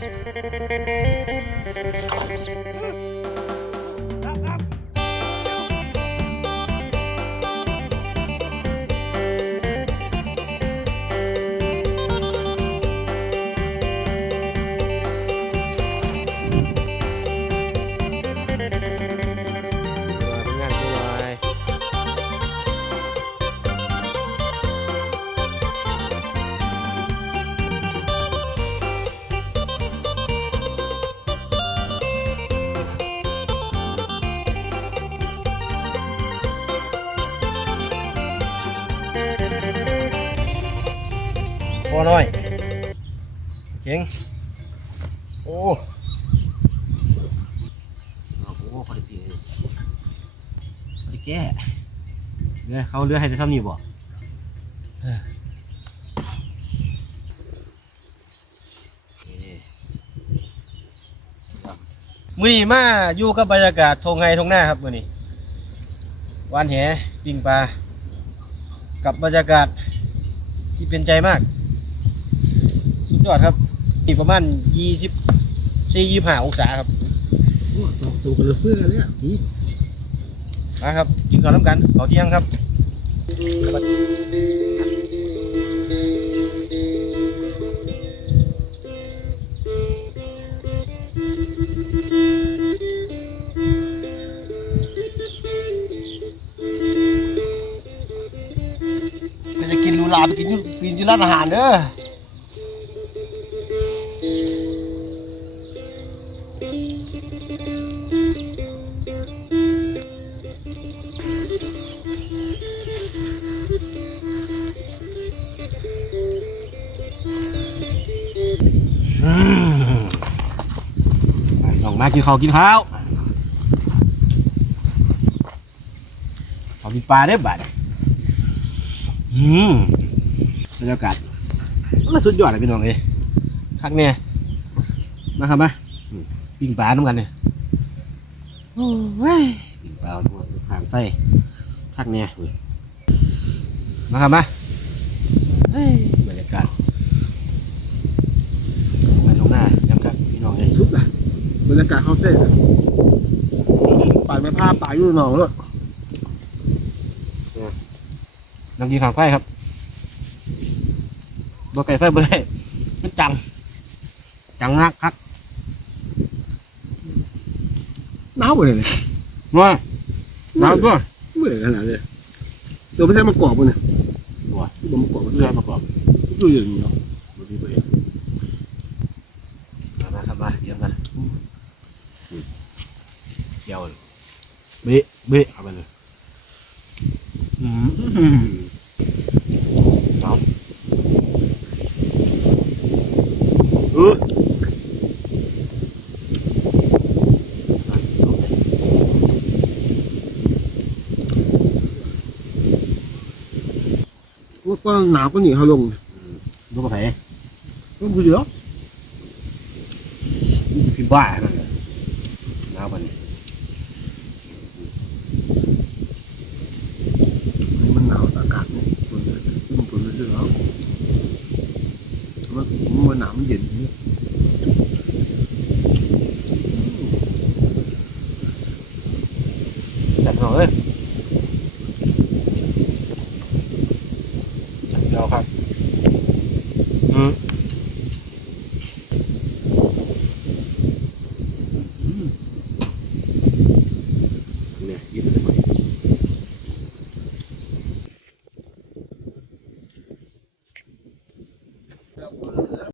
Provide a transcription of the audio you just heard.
เป็ อหน่อยเจ๋งโอ้โอ้โหพอดีตีเลยไปแก้เรือเขาเรือให้จะทำนี่บ่มือนี้มาอยู่กับบรรยากาศทงไงทงหน้าครับมือนี้วานแหปิงปลากับบรรยากาศที่เป็นใจมากสุด ยอดครับนี่ประมาณยี่สิบสี่ยี่ห้าองศาครับโอ้ตอกตัวกันเลยเสื้อเนี่ยอีมาครับ กินข้าวน้ำกันข้าวเที่ยงครับไม่จะกินหรูหราไปกินอยู่กินที่ร้านอาหารเด้อ อืมไปลองมากินข้าวกินข้าวข้าวกินปลาได้อบัดอืมบรรยากาศมันสุดยอดเลยพี่น้องเอ้ยคักเนี่ยมาครับมาอืมปิ้งปลาน้ำกันเนี่ยโอ้ยปิ้งปลาทางไส้คักเนี่ยอุ้ยมาครับมาเฮ้ยบรรยากาศไปตรงหน้าย้ำครับพี่น้องเอ้ย ชุบนะ บรรยากาศเขาเต้นอะป่าไม่ผ้าป่าอยู่หนองแล้วน้ำกินข้างไฟครับบ่ไก่ไฟบ่ได้มันจัง จังนักครับหนาวเลยเนี่ยมาน้ำด้วยเมื่อยขนาดเลยตัวไม่ใช่มะกอกมันเนี่ยตัวตัวมะกอกมันเรือประกอบอยู่อย่างนี้เนาะบางทีไป มามาครับมาเดี๋ยวกันเกี่ยวเลย เบะเบะเอาไปเลยอืมเอาเออว่าก็หนาวก็หนีเขาลงดูกระเพาะก็คือเดี๋ยวพี่บ้านั่นแหละน้ำมันนี่ มันหนาวอากาศเนี่ยมันมันฝนมันเยอะแล้ว มันมันหนาวมันเย็น